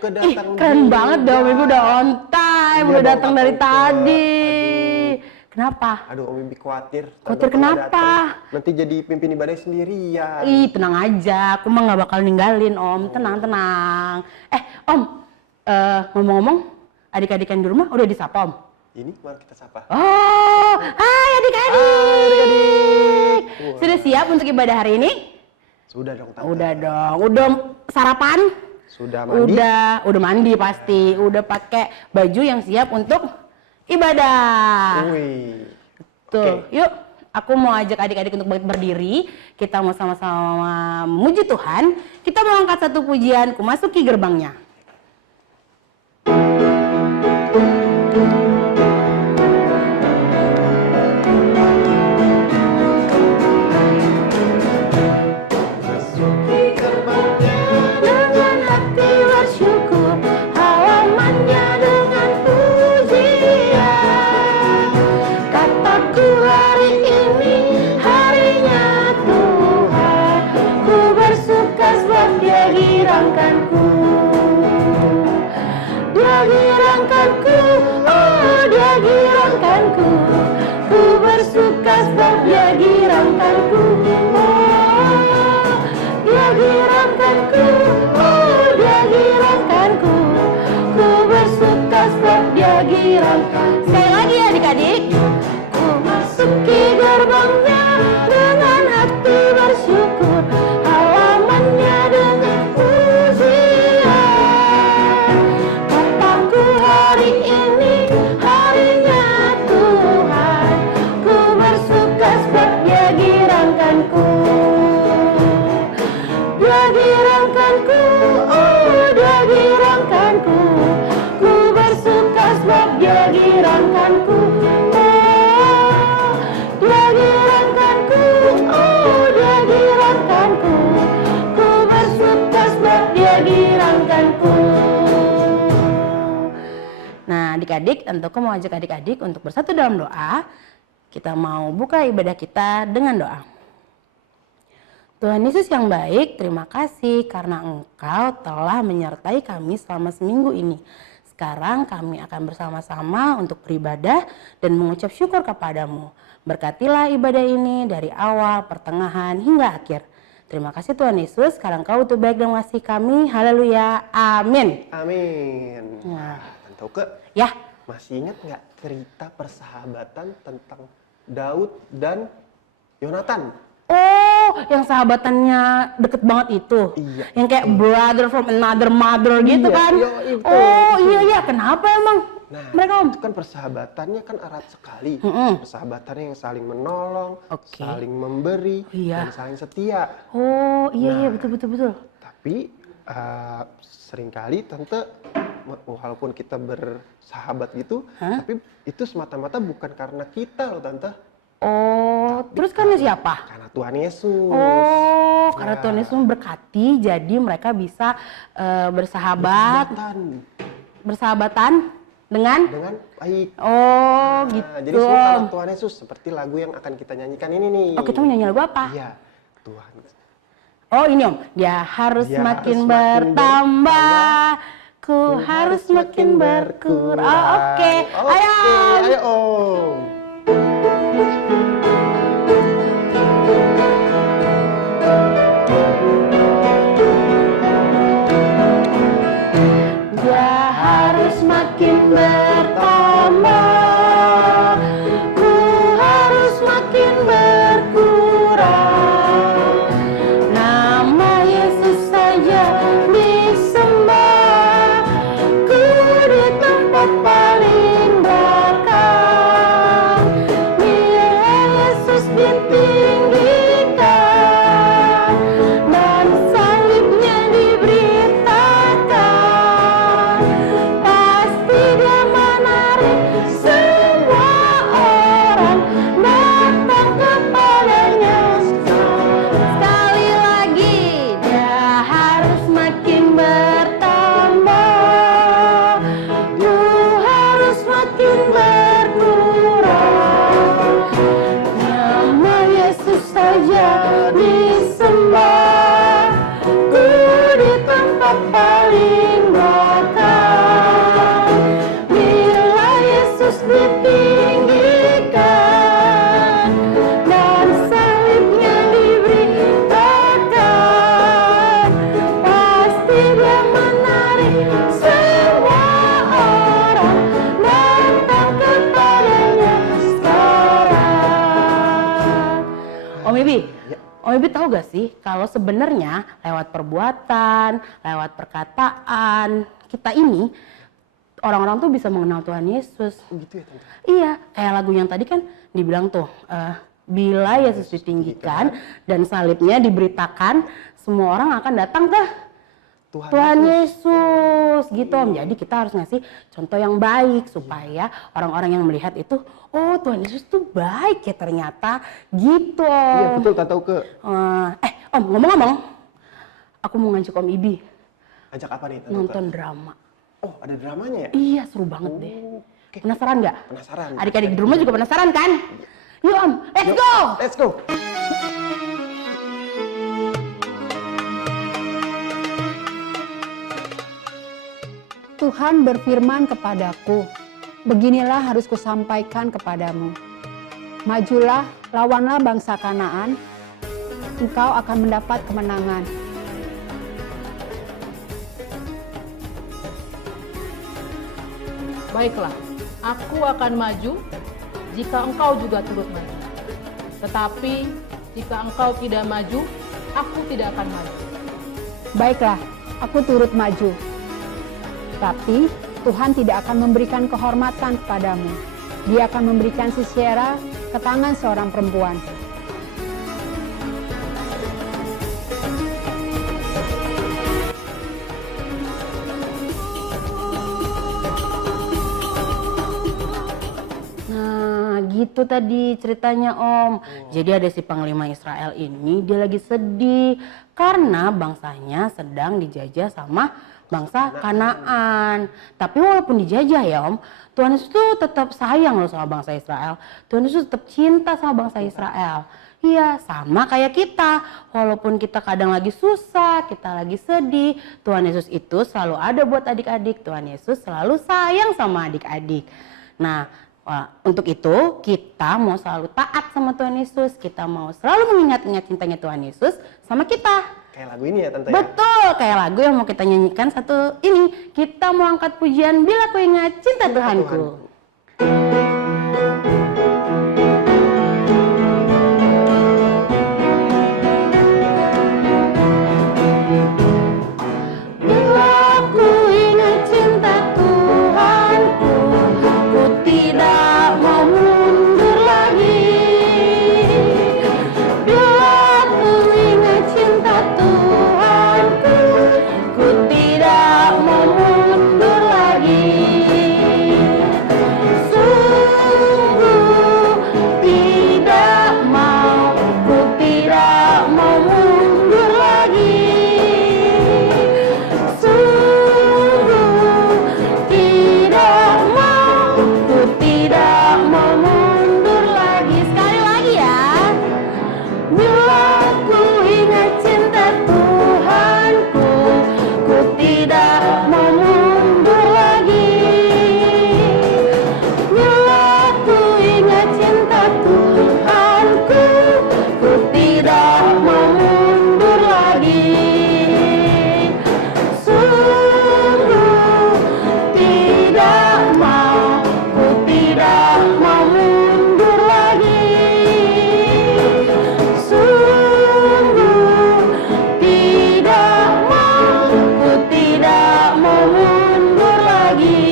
kedatang. Keren banget dong, Ibu udah on time, Iya udah dong, datang dari Tante. tadi. Kenapa? Aduh, Om Bibi khawatir. Khawatir Tante kalau kenapa? datang, nanti jadi pimpin ibadah sendirian. Ih, tenang aja, aku mah nggak bakal ninggalin Om, tenang. Om, ngomong-ngomong, adik-adikan di rumah udah disapa Om? Ini baru kita sapa. Oh, hai adik-adik. Hai adik-adik. Wah. Sudah siap untuk ibadah hari ini? Sudah dong, Tante. Udah dong, udah sarapan? Sudah mandi? Udah mandi pasti, udah pakai baju yang siap untuk ibadah. Wih. Tuh, Oke. yuk. Aku mau ajak adik-adik untuk bangkit berdiri. Kita mau sama-sama memuji Tuhan. Kita mau angkat satu pujian, ku masuki gerbangnya. Dengan hati bersyukur, halamannya dengan pujian. Kataku hari ini harinya Tuhan, ku bersuka sebab Dia girangkanku. Dia girangkanku, oh Dia girangkanku. Ku bersuka sebab Dia girangkanku. Dia girangkanku, oh Dia girangkanku. Ku bersuka sebab Dia girangkanku. Sekali lagi adik-adik. Ku masuki gerbangnya dengan hati bersyukur, halamannya dengan pujian. Kataku hari ini harinya Tuhan, ku bersuka sebab Dia girangkanku. Dia girangkanku, oh Dia girangkanku. Ku bersuka sebab Dia girangkanku. Oh, Dia girangkanku, oh Dia girangkanku. Ku bersuka sebab Dia girangkanku. Nah, adik-adik, tentu aku mau ajak adik-adik untuk bersatu dalam doa. Kita mau buka ibadah kita dengan doa. Tuhan Yesus yang baik, terima kasih karena Engkau telah menyertai kami selama seminggu ini. Sekarang kami akan bersama-sama untuk beribadah dan mengucap syukur kepadamu. Berkatilah ibadah ini dari awal, pertengahan, hingga akhir. Terima kasih Tuhan Yesus, karena Engkau itu baik dan mengasihi kami. Haleluya, amin. Amin. Nah. Tante Oke, Ya, masih ingat nggak cerita persahabatan tentang Daud dan Yonatan? oh yang sahabatannya deket banget itu. Iya. Yang kayak brother from another mother gitu Iya, kan. iya, itu. Oh iya, kenapa emang? Nah, Mereka Om? itu kan persahabatannya kan erat sekali. Persahabatannya yang saling menolong, Oke. saling memberi, Iya. dan saling setia. Oh iya betul. Tapi seringkali Tante, walaupun kita bersahabat gitu, tapi itu semata-mata bukan karena kita loh Tante. Oh, terus karena siapa? Karena Tuhan Yesus. Oh, karena Ya. Tuhan Yesus memberkati, jadi mereka bisa bersahabatan dengan baik. oh Nah, gitu. jadi semua karena Tuhan Yesus, seperti lagu yang akan kita nyanyikan ini nih. Oh, kita mau nyanyi lagu apa? Iya, Tuhan. Oh ini Om, dia harus Dia makin harus makin bertambah, ku harus makin berkurang. Oh, oke. Ayo. Ayo Om. Dia harus makin bertambah, ku harus makin berkurang. Nama Yesus saja disembah, ku di tempat paling belakang. Baby tahu gak sih kalau sebenarnya lewat perbuatan, lewat perkataan kita ini orang-orang tuh bisa mengenal Tuhan Yesus. Gitu ya Tante? Iya, kayak lagu yang tadi kan dibilang tuh, bila Yesus ditinggikan dan salibnya diberitakan, semua orang akan datang ke Tuhan Yesus gitu Om. Jadi kita harus ngasih contoh yang baik supaya orang-orang yang melihat itu, oh Tuhan Yesus tuh baik ya ternyata gitu Om. Iya betul Tante Uke. Om ngomong-ngomong, aku mau ngajak Om Ibi Ajak apa nih Tante Uke? nonton drama. Oh ada dramanya ya? Iya seru banget deh. Oke. Penasaran nggak? Penasaran. Adik-adik di rumah juga penasaran kan? Yuk Om, let's go! Let's go! Tuhan berfirman kepadaku, beginilah harus kusampaikan kepadamu. Majulah, lawanlah bangsa Kanaan, engkau akan mendapat kemenangan. Baiklah, aku akan maju jika engkau juga turut maju. Tetapi jika engkau tidak maju, aku tidak akan maju. Baiklah, aku turut maju. Tapi Tuhan tidak akan memberikan kehormatan kepadamu. Dia akan memberikan Sisera ke tangan seorang perempuan. Nah gitu tadi ceritanya Om. Jadi ada si panglima Israel ini dia lagi sedih karena bangsanya sedang dijajah sama bangsa Kanaan. Tapi walaupun dijajah ya Om, Tuhan Yesus tuh tetap sayang loh sama bangsa Israel. Tuhan Yesus tetap cinta sama bangsa Israel. Iya, sama kayak kita. Walaupun kita kadang lagi susah, kita lagi sedih, Tuhan Yesus itu selalu ada buat adik-adik. Tuhan Yesus selalu sayang sama adik-adik. Nah, untuk itu kita mau selalu taat sama Tuhan Yesus. Kita mau selalu mengingat-ingat cintanya Tuhan Yesus sama kita. Kayak lagu ini ya Tante ya? Betul, kayak lagu yang mau kita nyanyikan satu ini. Kita mau angkat pujian Bila Ku Ingat Cinta Tuhanku. Bila ku ingat cinta Tuhanku, ku tidak mau mundur lagi. Bila ku ingat cinta Tuhanku, ku tidak mau mundur lagi. Sungguh tidak mau, ku tidak mau mundur lagi. Sungguh tidak mau, ku tidak mau mundur lagi. Sekali lagi ya. Bila ku ingat cinta Tuhanku, ku tidak mau mundur lagi. Bila ku ingat cinta Tuhanku, ku tidak mau mundur lagi. Sungguh tidak mau, ku tidak mau mundur lagi. Sungguh tidak mau, ku tidak mau mundur lagi.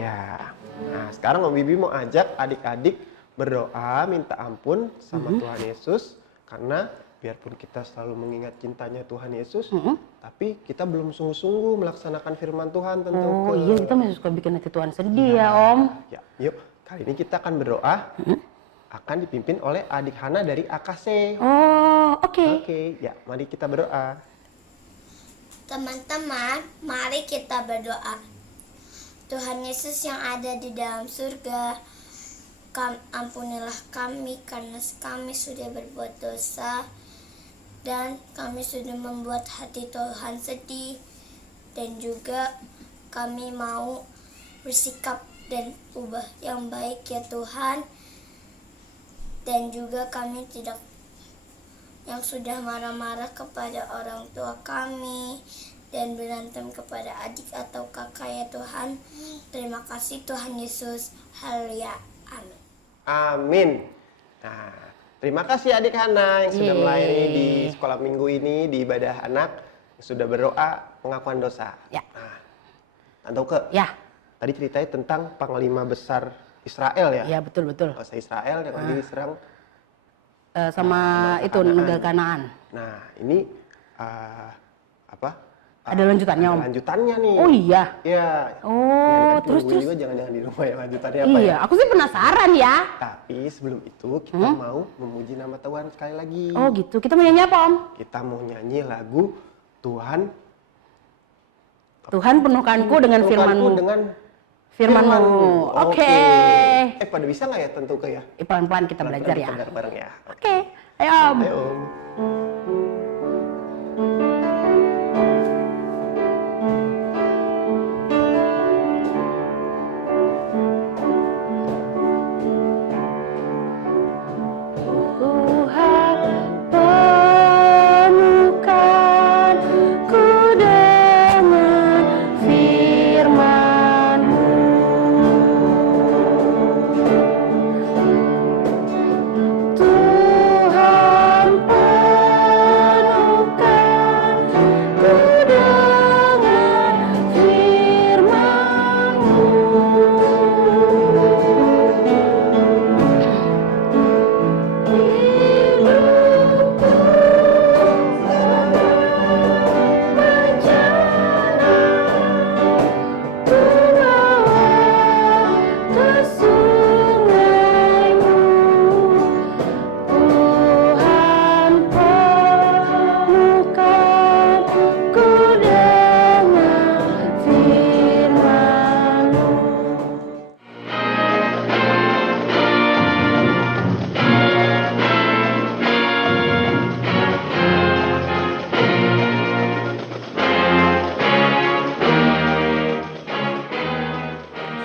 Ya, nah sekarang Om Bibi mau ajak adik-adik berdoa minta ampun sama Tuhan Yesus karena biarpun kita selalu mengingat cintanya Tuhan Yesus, tapi kita belum sungguh-sungguh melaksanakan firman Tuhan Tante Oh Uke. iya, kita masih suka bikin hati Tuhan sedih ya Om. Ya, yuk kali ini kita akan berdoa akan dipimpin oleh adik Hana dari AKC. Oh oke. Oke, ya mari kita berdoa. Teman-teman, mari kita berdoa. Tuhan Yesus yang ada di dalam surga, ampunilah kami karena kami sudah berbuat dosa dan kami sudah membuat hati Tuhan sedih, dan juga kami mau bersikap dan ubah yang baik ya Tuhan. Dan juga kami tidak yang sudah marah-marah kepada orang tua kami dan berantem kepada adik atau kakak ya Tuhan. Terima kasih Tuhan Yesus. Haleluya. Amin. Amin. Nah, Terima kasih adik Hana yang sudah Yeay. melayani di sekolah minggu ini, di ibadah anak, yang sudah berdoa pengakuan dosa. Ya. Nah, Tante Uke, Ya, tadi ceritanya tentang panglima besar Israel ya? ya betul-betul. Bangsa Israel yang lagi diserang. Sama itu negara Kanaan. Nah, ini apa? Ada lanjutannya, Ada Om? lanjutannya nih. Oh iya. Ya. Oh, Ya, terus juga jangan-jangan di rumah ya lanjutannya apa ya? Iya, aku sih penasaran ya. Tapi sebelum itu kita mau memuji nama Tuhan sekali lagi. Oh gitu. Kita mau nyanyi apa, Om? Kita mau nyanyi lagu Tuhan Tuhan penuhkanku dengan Penuhkanku firman-Mu. dengan Firman-Mu. Oke. Pada bisa nggak ya tentu ke ya? Pelan-pelan kita belajar ya. Kita bareng ya. Oke. Ayo, Om. Ayo Om. Tuhan penuhkanku dengan firman-Mu. Tuhan penuhkanku dengan Tuhan penuhkanku dengan firman-Mu.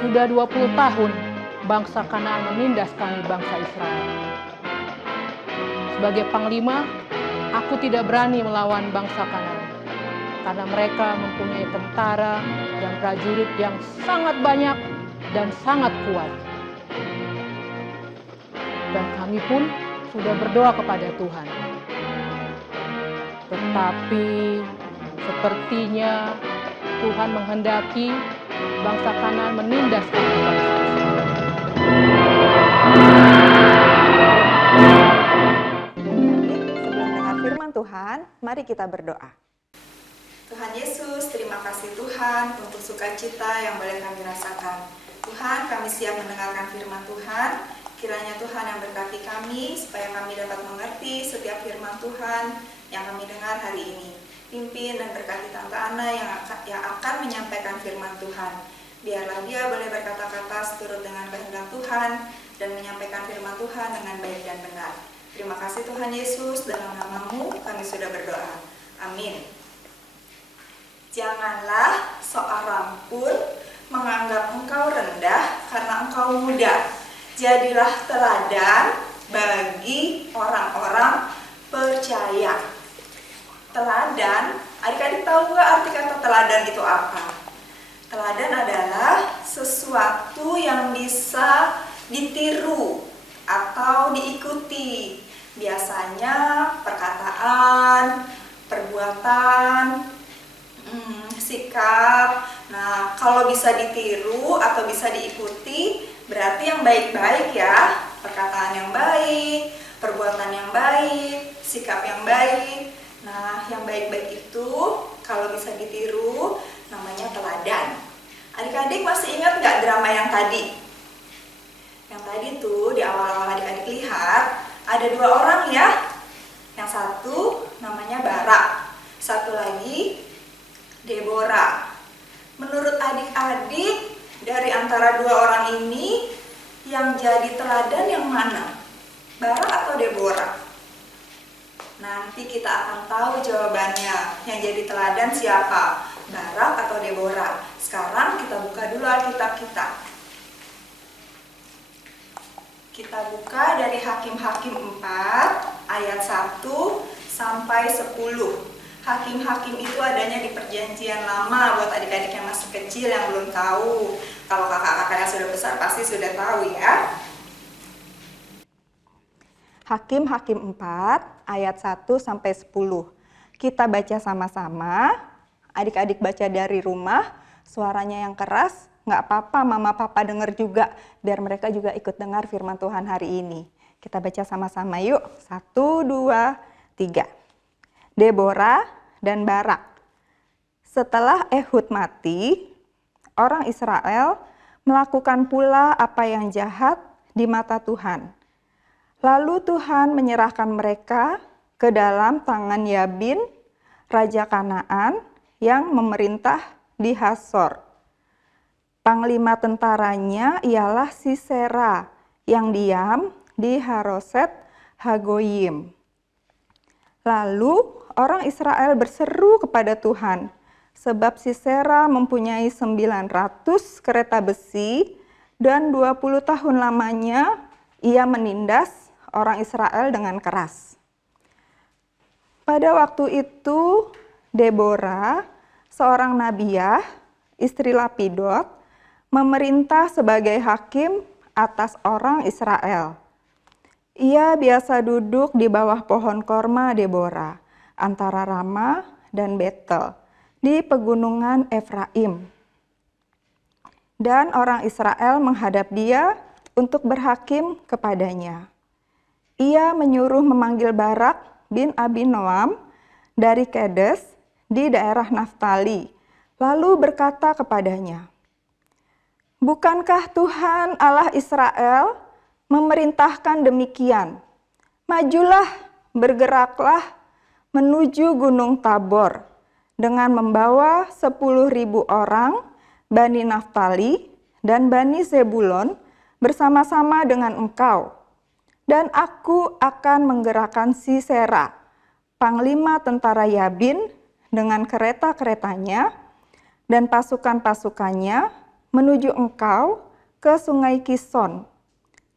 Sudah 20 tahun bangsa Kanaan menindas kami bangsa Israel. Sebagai panglima, aku tidak berani melawan bangsa Kanaan karena mereka mempunyai tentara dan prajurit yang sangat banyak dan sangat kuat. Dan kami pun sudah berdoa kepada Tuhan. Tetapi sepertinya Tuhan menghendaki bangsa Kanaan menindas kami bangsa Israel. Sebelum mendengar firman Tuhan, mari kita berdoa. Tuhan Yesus, terima kasih Tuhan untuk sukacita yang boleh kami rasakan. Tuhan, kami siap mendengarkan firman Tuhan. Kiranya Tuhan yang berkati kami, supaya kami dapat mengerti setiap firman Tuhan yang kami dengar hari ini. Pimpin dan berkati Tante Ana yang akan menyampaikan firman Tuhan. Biarlah dia boleh berkata-kata seturut dengan kehendak Tuhan dan menyampaikan firman Tuhan dengan baik dan benar. Terima kasih Tuhan Yesus, dalam nama-Mu kami sudah berdoa. Amin. Janganlah seorang pun menganggap engkau rendah karena engkau muda. Jadilah teladan bagi orang-orang percaya. Teladan, adik-adik tahu nggak arti kata teladan itu apa? Teladan adalah sesuatu yang bisa ditiru atau diikuti. Biasanya perkataan, perbuatan, sikap. Nah, kalau bisa ditiru atau bisa diikuti, berarti yang baik-baik ya. Perkataan yang baik, perbuatan yang baik, sikap yang baik. Nah, yang baik-baik itu kalau bisa ditiru namanya teladan. Adik-adik masih ingat nggak drama yang tadi? Yang tadi tuh di awal-awal adik-adik lihat ada dua orang ya. Yang satu namanya Barak, satu lagi Deborah. Menurut adik-adik, dari antara dua orang ini yang jadi teladan yang mana? Barak atau Deborah? Nanti kita akan tahu jawabannya. Yang jadi teladan siapa? Barak atau Deborah? Sekarang kita buka dulu Alkitab kita. Kita buka dari Hakim-Hakim 4 ayat 1 sampai 10. Hakim-hakim itu adanya di perjanjian lama. Buat adik-adik yang masih kecil yang belum tahu. Kalau kakak-kakak yang sudah besar pasti sudah tahu ya. Hakim-Hakim 4 ayat 1 sampai 10. Kita baca sama-sama. Adik-adik baca dari rumah, suaranya yang keras, nggak apa-apa mama papa dengar juga, biar mereka juga ikut dengar firman Tuhan hari ini. Kita baca sama-sama yuk. 1, 2, 3. Deborah dan Barak. Setelah Ehud mati, orang Israel melakukan pula apa yang jahat di mata Tuhan. Lalu Tuhan menyerahkan mereka ke dalam tangan Yabin, raja Kanaan, yang memerintah di Hasor. Panglima tentaranya ialah Sisera, yang diam di Haroset Hagoyim. Lalu orang Israel berseru kepada Tuhan, sebab Sisera mempunyai 900 kereta besi dan 20 tahun lamanya ia menindas orang Israel dengan keras. Pada waktu itu Deborah, seorang nabiah, istri Lapidot, memerintah sebagai hakim atas orang Israel. Ia biasa duduk di bawah pohon korma Deborah, antara Rama dan Betel, di pegunungan Efraim. Dan orang Israel menghadap dia untuk berhakim kepadanya. Ia menyuruh memanggil Barak bin Abinoam dari Kedes di daerah Naftali, lalu berkata kepadanya, "Bukankah Tuhan Allah Israel memerintahkan demikian? Majulah, bergeraklah menuju Gunung Tabor dengan membawa 10.000 orang Bani Naftali dan Bani Zebulon bersama-sama dengan engkau. Dan aku akan menggerakkan Sisera, panglima tentara Yabin, dengan kereta-keretanya dan pasukan-pasukannya menuju engkau ke sungai Kison,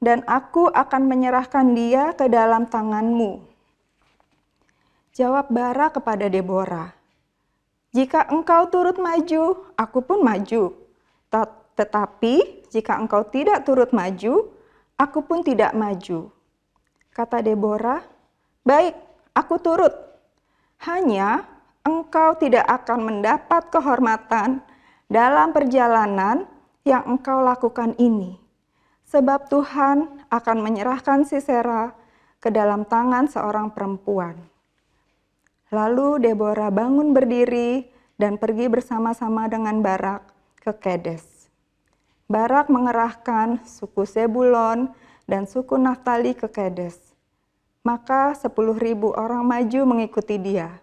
dan aku akan menyerahkan dia ke dalam tanganmu." Jawab Barak kepada Deborah, "Jika engkau turut maju, aku pun maju. Tetapi jika engkau tidak turut maju, aku pun tidak maju." Kata Deborah, "Baik, aku turut. Hanya engkau tidak akan mendapat kehormatan dalam perjalanan yang engkau lakukan ini, sebab Tuhan akan menyerahkan Sisera ke dalam tangan seorang perempuan." Lalu Deborah bangun berdiri dan pergi bersama-sama dengan Barak ke Kedes. Barak mengerahkan suku Zebulon dan suku Naftali ke Kedes. Maka 10.000 orang maju mengikuti dia.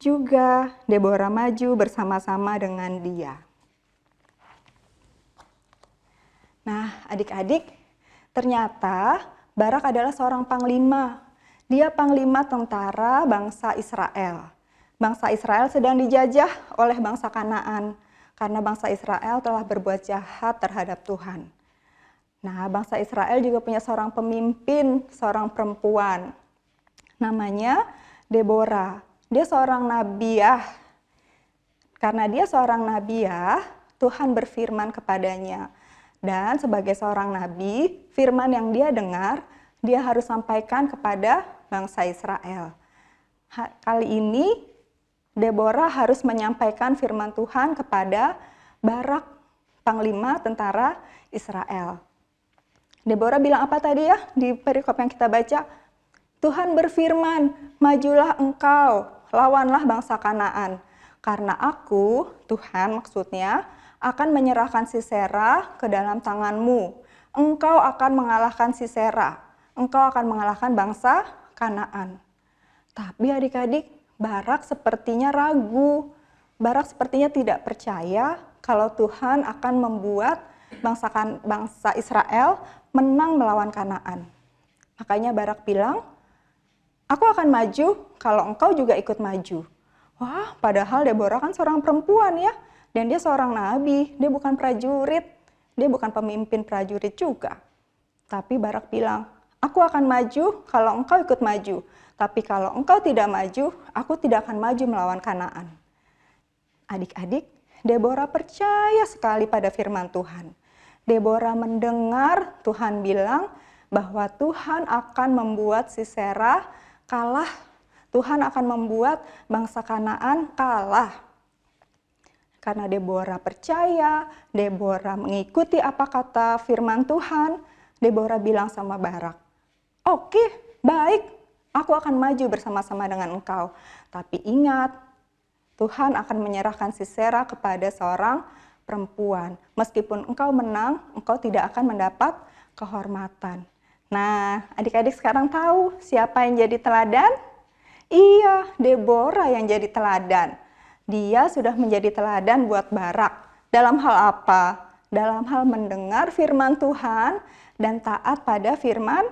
Juga Deborah maju bersama-sama dengan dia. Nah, adik-adik, ternyata Barak adalah seorang panglima. Dia panglima tentara bangsa Israel. Bangsa Israel sedang dijajah oleh bangsa Kanaan karena bangsa Israel telah berbuat jahat terhadap Tuhan. Nah, bangsa Israel juga punya seorang pemimpin, seorang perempuan. Namanya Deborah. Dia seorang nabiah. Karena dia seorang nabiah, Tuhan berfirman kepadanya. Dan sebagai seorang nabi, firman yang dia dengar, dia harus sampaikan kepada bangsa Israel. Kali ini, Deborah harus menyampaikan firman Tuhan kepada Barak, panglima tentara Israel. Deborah bilang apa tadi ya di perikop yang kita baca? Tuhan berfirman, "Majulah engkau, lawanlah bangsa Kanaan. Karena aku," Tuhan maksudnya, "akan menyerahkan Sisera ke dalam tanganmu. Engkau akan mengalahkan Sisera. Engkau akan mengalahkan bangsa Kanaan." Tapi adik-adik, Barak sepertinya ragu. Barak sepertinya tidak percaya kalau Tuhan akan membuat bangsa Israel menang melawan Kanaan. Makanya Barak bilang, "Aku akan maju kalau engkau juga ikut maju." Wah, padahal Deborah kan seorang perempuan ya. Dan dia seorang nabi, dia bukan prajurit. Dia bukan pemimpin prajurit juga. Tapi Barak bilang, "Aku akan maju kalau engkau ikut maju. Tapi kalau engkau tidak maju, aku tidak akan maju melawan Kanaan." Adik-adik, Deborah percaya sekali pada firman Tuhan. Deborah mendengar Tuhan bilang, bahwa Tuhan akan membuat Sisera kalah. Tuhan akan membuat bangsa Kanaan kalah. Karena Deborah percaya, Deborah mengikuti apa kata firman Tuhan, Deborah bilang sama Barak, "Oke, baik, aku akan maju bersama-sama dengan engkau. Tapi ingat, Tuhan akan menyerahkan Sisera kepada seorang perempuan. Meskipun engkau menang, engkau tidak akan mendapat kehormatan." Nah, adik-adik sekarang tahu siapa yang jadi teladan? Iya, Deborah yang jadi teladan. Dia sudah menjadi teladan buat Barak. Dalam hal apa? Dalam hal mendengar firman Tuhan dan taat pada firman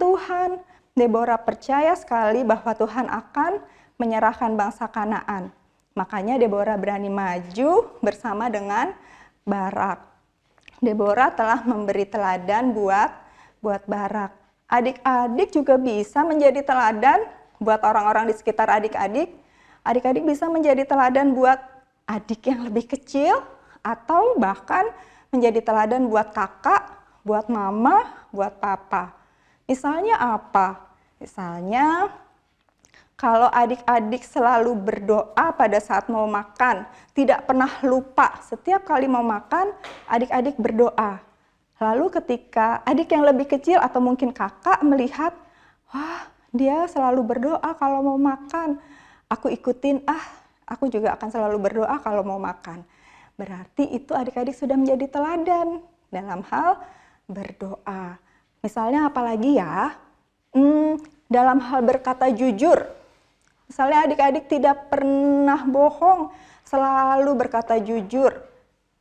Tuhan. Deborah percaya sekali bahwa Tuhan akan menyerahkan bangsa Kanaan. Makanya Deborah berani maju bersama dengan Barak. Deborah telah memberi teladan buat Barak. Adik-adik juga bisa menjadi teladan buat orang-orang di sekitar adik-adik. Adik-adik bisa menjadi teladan buat adik yang lebih kecil atau bahkan menjadi teladan buat kakak, buat mama, buat papa. Misalnya apa? Misalnya kalau adik-adik selalu berdoa pada saat mau makan, tidak pernah lupa setiap kali mau makan, adik-adik berdoa. Lalu ketika adik yang lebih kecil atau mungkin kakak melihat, wah dia selalu berdoa kalau mau makan, aku ikutin, aku juga akan selalu berdoa kalau mau makan. Berarti itu adik-adik sudah menjadi teladan dalam hal berdoa. Misalnya apalagi ya, dalam hal berkata jujur. Misalnya adik-adik tidak pernah bohong, selalu berkata jujur.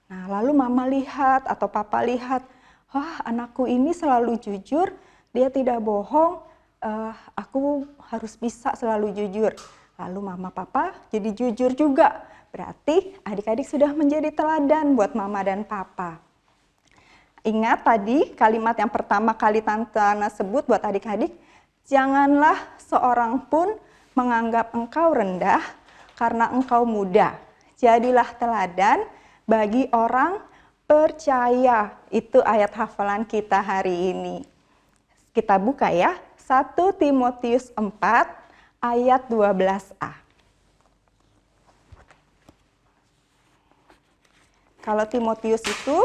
Nah, lalu mama lihat atau papa lihat, wah anakku ini selalu jujur, dia tidak bohong, aku harus bisa selalu jujur. Lalu mama papa jadi jujur juga. Berarti adik-adik sudah menjadi teladan buat mama dan papa. Ingat tadi kalimat yang pertama kali Tante Ana sebut buat adik-adik, janganlah seorang pun menganggap engkau rendah karena engkau muda. Jadilah teladan bagi orang percaya. Itu ayat hafalan kita hari ini. Kita buka ya, 1 Timotius 4 ayat 12a. Kalau Timotius itu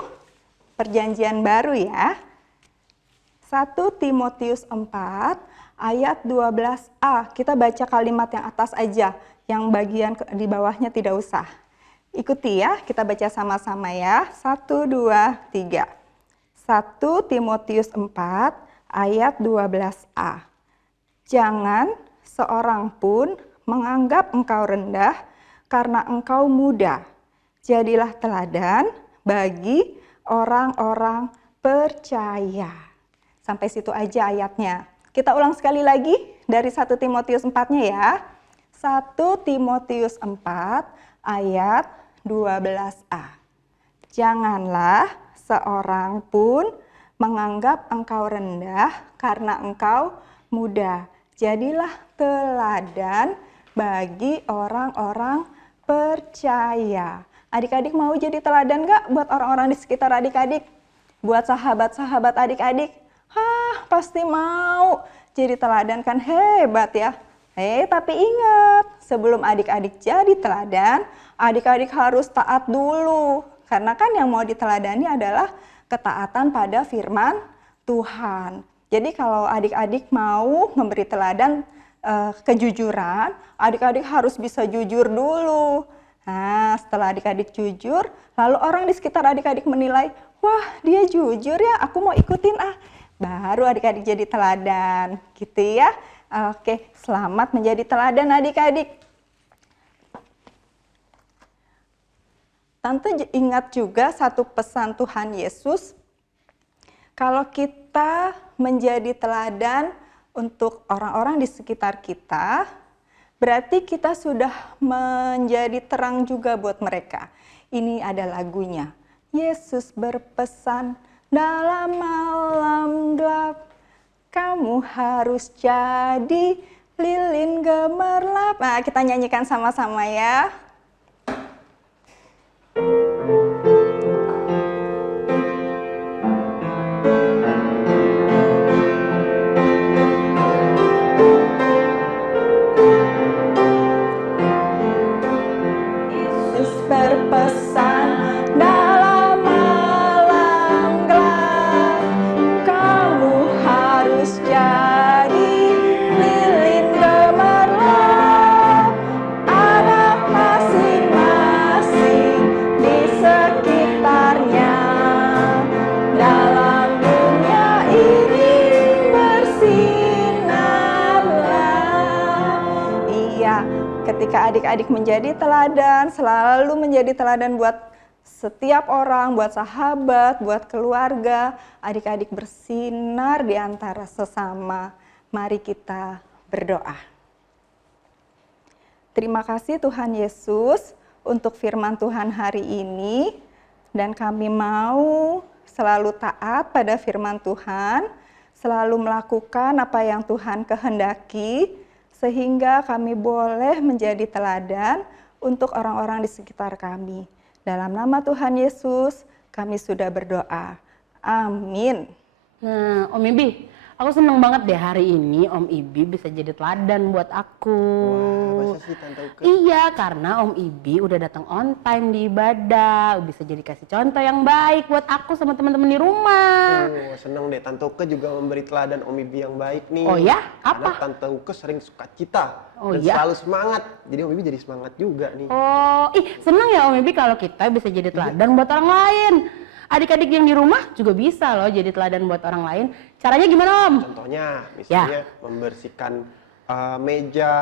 perjanjian baru ya. 1 Timotius 4 ayat 12a. Kita baca kalimat yang atas aja, yang bagian di bawahnya tidak usah. Ikuti ya, kita baca sama-sama ya. 1, 2, 3. 1 Timotius 4 ayat 12a. Jangan seorang pun menganggap engkau rendah karena engkau muda. Jadilah teladan bagi orang-orang percaya. Sampai situ aja ayatnya. Kita ulang sekali lagi dari 1 Timotius 4-nya ya. 1 Timotius 4 ayat 12a. Janganlah seorang pun menganggap engkau rendah karena engkau muda. Jadilah teladan bagi orang-orang percaya. Adik-adik mau jadi teladan gak buat orang-orang di sekitar adik-adik? Buat sahabat-sahabat adik-adik? Pasti mau. Jadi teladan kan hebat ya. Tapi ingat, sebelum adik-adik jadi teladan, adik-adik harus taat dulu. Karena kan yang mau diteladani adalah ketaatan pada firman Tuhan. Jadi kalau adik-adik mau memberi teladan kejujuran, adik-adik harus bisa jujur dulu. Nah, setelah adik-adik jujur, lalu orang di sekitar adik-adik menilai, wah dia jujur ya, aku mau ikutin Baru adik-adik jadi teladan, gitu ya. Oke, selamat menjadi teladan adik-adik. Tante ingat juga satu pesan Tuhan Yesus, kalau kita menjadi teladan untuk orang-orang di sekitar kita, berarti kita sudah menjadi terang juga buat mereka. Ini ada lagunya. Yesus berpesan, dalam malam gelap, kamu harus jadi lilin gemerlap. Nah, kita nyanyikan sama-sama ya. berpesan dalam malam gelap, kamu harus jadi lilin gemerlap, anak masing-masing di sekitarnya. Dalam dunia ini bersinarlah. Iya, ketika adik-adik menjadi teladan, selalu menjadi teladan buat setiap orang, buat sahabat, buat keluarga, adik-adik bersinar di antara sesama. Mari kita berdoa. Terima kasih Tuhan Yesus untuk firman Tuhan hari ini, dan kami mau selalu taat pada firman Tuhan, selalu melakukan apa yang Tuhan kehendaki, sehingga kami boleh menjadi teladan untuk orang-orang di sekitar kami. Dalam nama Tuhan Yesus, kami sudah berdoa. Amin. Nah, Om Ibi, aku seneng banget deh hari ini Om Ibi bisa jadi teladan buat aku. Wah, masa sih Tante Uke? Iya, karena Om Ibi udah datang on time di ibadah, bisa jadi kasih contoh yang baik buat aku sama teman-teman di rumah. Oh, seneng deh. Tante Uke juga memberi teladan Om Ibi yang baik nih. Oh ya? Karena Apa? Tante Uke sering sukacita Oh dan ya? selalu semangat. Jadi Om Ibi jadi semangat juga nih. Oh, seneng ya Om Ibi kalau kita bisa jadi teladan buat orang lain. Adik-adik yang di rumah juga bisa loh jadi teladan buat orang lain. Caranya gimana Om? Contohnya, misalnya membersihkan meja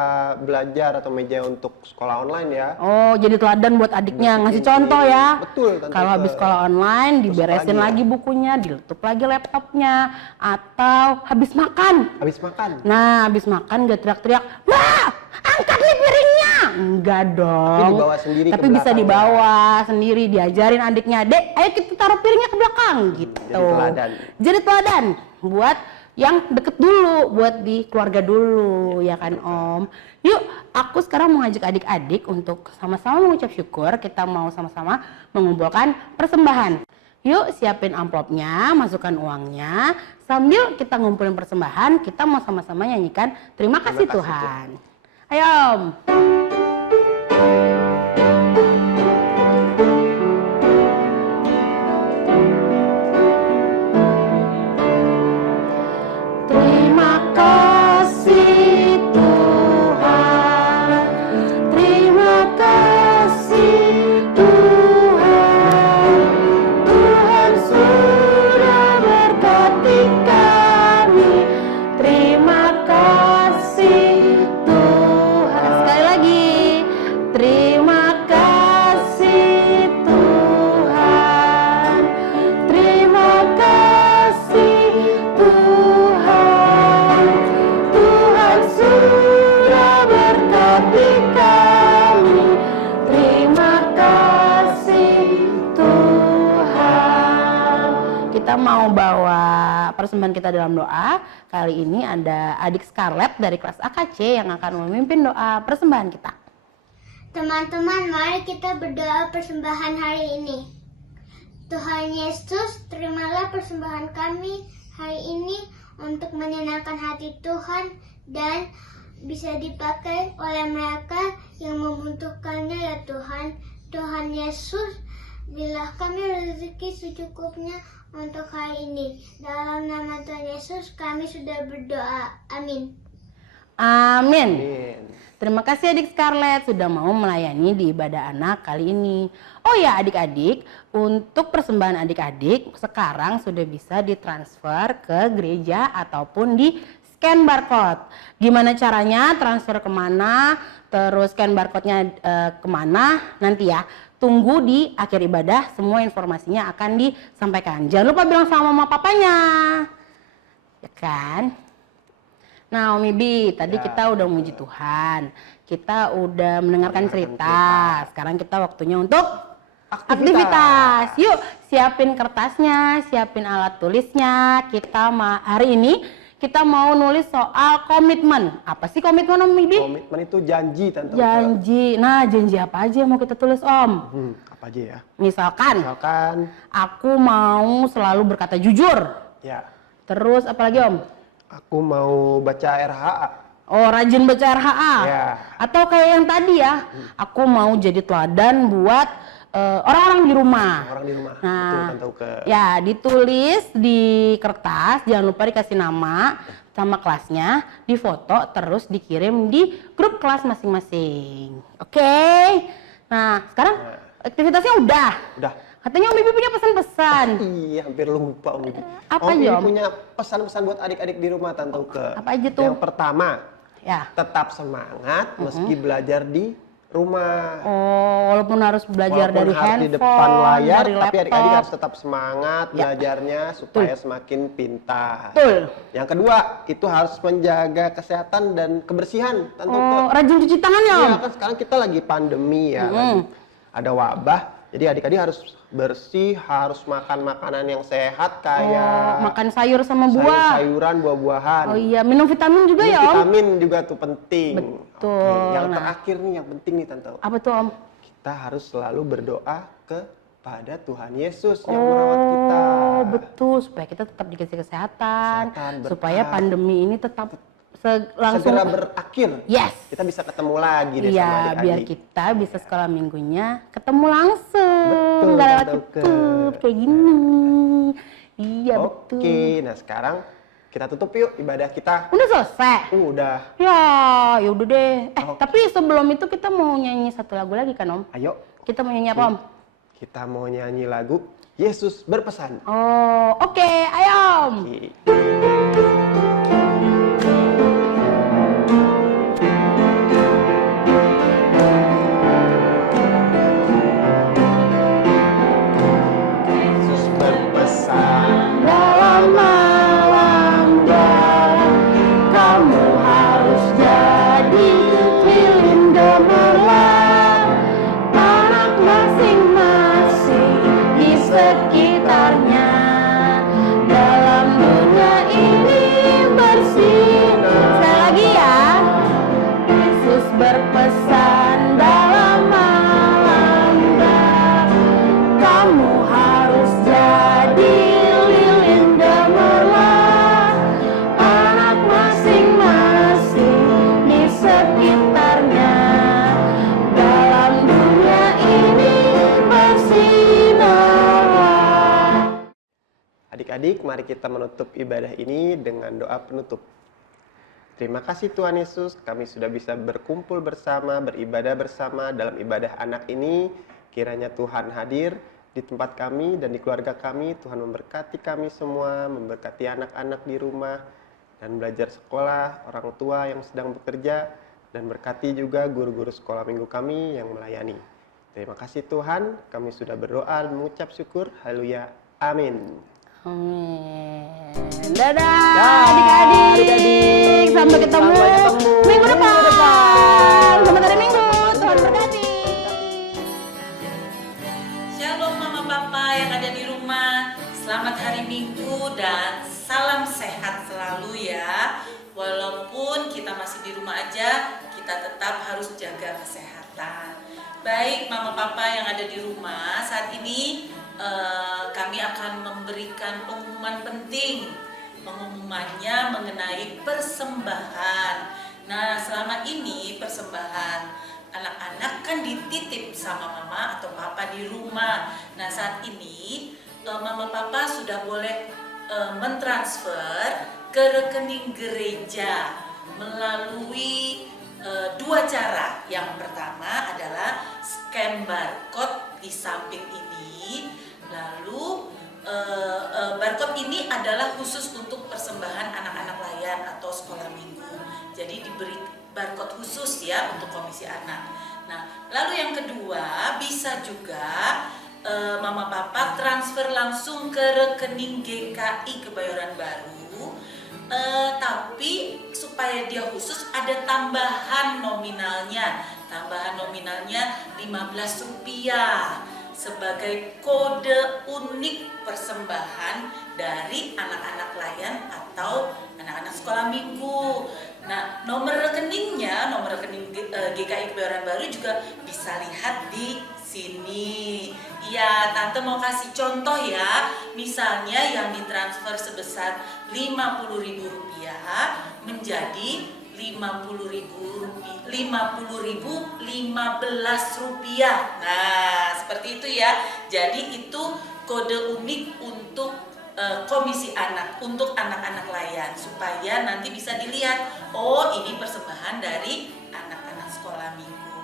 belajar atau meja untuk sekolah online ya. Oh, jadi teladan buat adiknya, ngasih Bersihin contoh ini. ya. Betul, Tante Kalau Uke. habis sekolah online, diberesin lagi lagi ya. bukunya, ditutup lagi laptopnya. Atau habis makan. Habis makan. Nah, habis makan gak teriak-teriak, Mbak, angkat nih piringnya. Enggak dong. Tapi dibawa sendiri ke Tapi bisa belakang dibawa sendiri, diajarin adiknya, Dek, ayo kita taruh piringnya ke belakang. Gitu. Jadi teladan. Jadi teladan buat yang deket dulu, buat di keluarga dulu, ya kan Om. Yuk, aku sekarang mau ngajak adik-adik untuk sama-sama mengucap syukur. Kita mau sama-sama mengumpulkan persembahan. Yuk, siapin amplopnya, masukkan uangnya. Sambil kita ngumpulin persembahan, kita mau sama-sama nyanyikan Terima kasih Tuhan. Ayo Om. Terima kasih Tuhan, terima kasih Tuhan, Tuhan sudah berkati kami. Terima kasih Tuhan. Sekali lagi, terima kasih Tuhan, terima kasih Tuhan, Tuhan sudah berkati kami. Terima kasih Tuhan. Kita mau bawa persembahan kita dalam doa. Kali ini ada adik Scarlett dari kelas AKC yang akan memimpin doa persembahan kita. Teman-teman, mari kita berdoa persembahan hari ini. Tuhan Yesus, terimalah persembahan kami hari ini untuk menyenangkan hati Tuhan dan bisa dipakai oleh mereka yang membutuhkannya ya Tuhan. Tuhan Yesus, berilah kami rezeki secukupnya untuk hari ini. Dalam nama Tuhan Yesus kami sudah berdoa. Amin. Amin. Amin. Terima kasih adik Scarlett sudah mau melayani di ibadah anak kali ini. Oh ya adik-adik, untuk persembahan adik-adik sekarang sudah bisa ditransfer ke gereja ataupun di scan barcode. Gimana caranya, transfer kemana, terus scan barcode-nya kemana, nanti ya. Tunggu di akhir ibadah, semua informasinya akan disampaikan. Jangan lupa bilang sama mama papanya. Ya kan? Nah Om Ibi, tadi kita udah muji Tuhan. Kita udah mendengarkan cerita. Sekarang kita waktunya untuk aktivitas. Yuk, siapin kertasnya, siapin alat tulisnya. Hari ini kita mau nulis soal komitmen. Apa sih komitmen Om Ibi? Komitmen itu janji Tante Uke. Janji. Nah, janji apa aja yang mau kita tulis Om? Apa aja ya? Misalkan, Misalkan, aku mau selalu berkata jujur. ya, Terus apa lagi Om? aku mau baca RHA. Oh, rajin baca RHA. Ya. Atau kayak yang tadi ya, aku mau jadi teladan buat orang-orang di rumah. Orang di rumah. Nah, Betul, Tante Uke. ya ditulis di kertas, jangan lupa dikasih nama sama kelasnya, difoto, terus dikirim di grup kelas masing-masing. Oke. Nah, sekarang aktivitasnya udah. Udah. Katanya Om Bibi punya pesan-pesan. Iya, hampir lupa Om Bibi. Apa Om Bibi aja, Om? punya pesan-pesan buat adik-adik di rumah, Tante Uke. Apa aja tuh? Yang pertama, Ya. tetap semangat meski belajar di rumah. Oh, walaupun harus belajar Walaupun dari harus handphone, di depan layar, dari tapi laptop. adik-adik harus tetap semangat Ya. belajarnya supaya semakin pintar. Betul. Yang kedua, itu harus menjaga kesehatan dan kebersihan, Tante Uke. Oh, rajin cuci tangan ya, Om? Iya, kan sekarang kita lagi pandemi ya, lagi ada wabah. Jadi adik-adik harus bersih, harus makan makanan yang sehat kayak Makan sayur sama buah. sayur-sayuran, buah-buahan. Oh iya, minum vitamin juga ya, Om? Vitamin juga tuh penting. Betul. Oke, yang Nah. terakhir nih yang penting nih Tante. Apa tuh, Om? Kita harus selalu berdoa kepada Tuhan Yesus yang merawat kita. Oh, betul, supaya kita tetap dikasih kesehatan, Kesehatan, berkah. supaya pandemi ini tetap langsung Segera berakhir. Yes. Kita bisa ketemu lagi deh sama Iya, adik-adik. biar kita bisa sekolah minggunya ketemu langsung, Betul, nggak lewat Tante Uke. YouTube kayak gini. Iya, Oke, betul. nah sekarang kita tutup yuk ibadah kita. Udah selesai? Udah. Ya udah deh. Tapi sebelum itu kita mau nyanyi satu lagu lagi kan, Om? Ayo, Kita mau nyanyi apa, Om? kita mau nyanyi lagu Yesus berpesan. Oh, oke, ayo, Om. Oke. Yesus berpesan. Dalam malam gelap, kamu harus jadi lilin gemerlap. Anak masing-masing di sekitarnya, dalam dunia ini bersinar. Sekali lagi ya. Yesus berpesan dalam malam gelap, kamu harus jadi lilin gemerlap. Anak masing-masing di sekitarnya, dalam dunia ini bersinar. Adik-adik, mari kita menutup ibadah ini dengan doa penutup. Terima kasih Tuhan Yesus, kami sudah bisa berkumpul bersama, beribadah bersama dalam ibadah anak ini. Kiranya Tuhan hadir di tempat kami dan di keluarga kami. Tuhan memberkati kami semua, memberkati anak-anak di rumah dan belajar sekolah, orang tua yang sedang bekerja, dan berkati juga guru-guru sekolah minggu kami yang melayani. Terima kasih Tuhan, kami sudah berdoa mengucap syukur. Haleluya. Amin. Amin. Dadah adik-adik. Sampai ketemu minggu depan. Selamat hari Minggu. Tuhan berkati. Shalom Mama Papa yang ada di rumah. Selamat hari Minggu dan salam sehat selalu ya. Walaupun kita masih di rumah aja, kita tetap harus jaga kesehatan. Baik Mama Papa yang ada di rumah, saat ini kami akan memberikan pengumuman penting. Pengumumannya mengenai persembahan. Nah, selama ini persembahan anak-anak kan dititip sama mama atau papa di rumah. Nah, saat ini mama papa sudah boleh mentransfer ke rekening gereja melalui dua cara. Yang pertama adalah scan barcode di samping ini. Lalu barcode ini adalah khusus untuk persembahan anak-anak layan atau sekolah minggu. Jadi diberi barcode khusus ya untuk komisi anak. Nah, lalu yang kedua bisa juga mama papa transfer langsung ke rekening GKI Kebayoran Baru. Tapi supaya dia khusus ada tambahan nominalnya. Tambahan nominalnya Rp15 sebagai kode unik persembahan dari anak-anak layan atau anak-anak sekolah minggu. Nah, nomor rekeningnya, nomor rekening GKI Kebayoran Baru juga bisa lihat di sini. Ya, Tante mau kasih contoh ya. Misalnya yang ditransfer sebesar Rp50.000 menjadi Rp50.015. Nah, seperti itu ya. Jadi itu kode unik untuk komisi anak, untuk anak-anak layan, supaya nanti bisa dilihat, oh ini persembahan dari anak-anak sekolah minggu.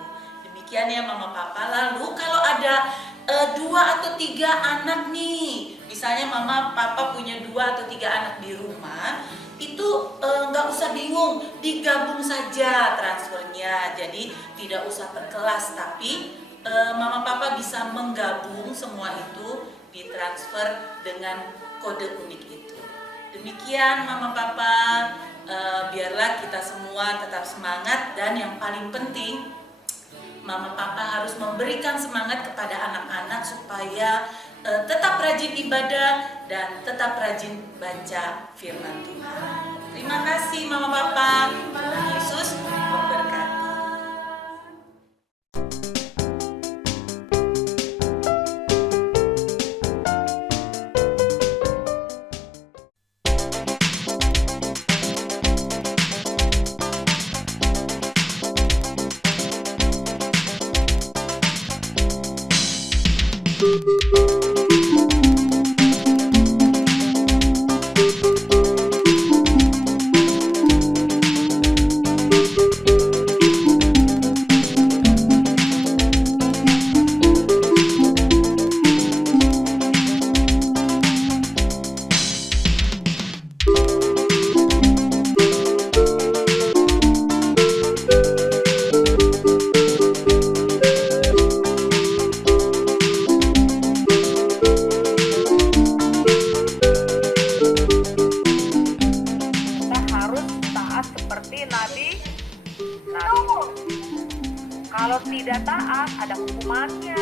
Demikian ya Mama Papa. Lalu kalau ada 2 atau 3 anak nih, misalnya Mama Papa punya 2 atau 3 anak di rumah, itu nggak usah bingung, digabung saja transfernya. Jadi tidak usah per kelas, tapi Mama Papa bisa menggabung semua itu, ditransfer dengan kode unik itu. Demikian Mama Papa, biarlah kita semua tetap semangat, dan yang paling penting Mama Papa harus memberikan semangat kepada anak-anak supaya tetap rajin ibadah dan tetap rajin baca firman Tuhan. Terima kasih Mama Papa. Tuhan Yesus memberkati. Kalau tidak taat, ada hukumannya.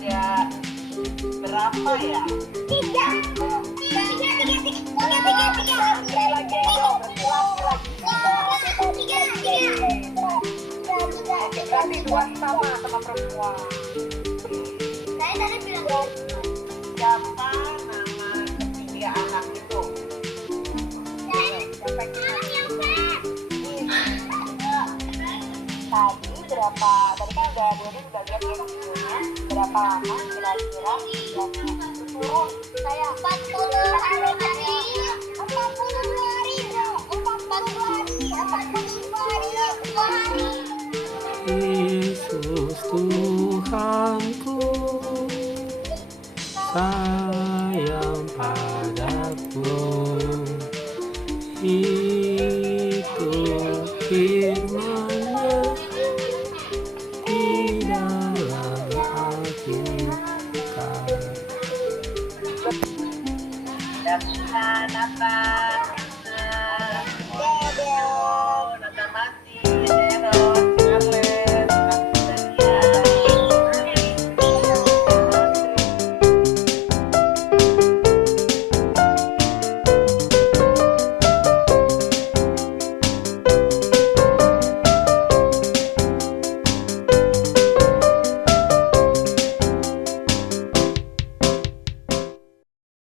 Ya, berapa ya? 3. Berarti 2 sama perempuan. Saya tadi bilang Siapa nama ketiga anak itu? Tadi berapa? Tadi kan udah lihat videonya. Berapa lama kira-kira yang turun? saya 40 hari. 2 hari. Yesus Tuhanku, sayang padaku.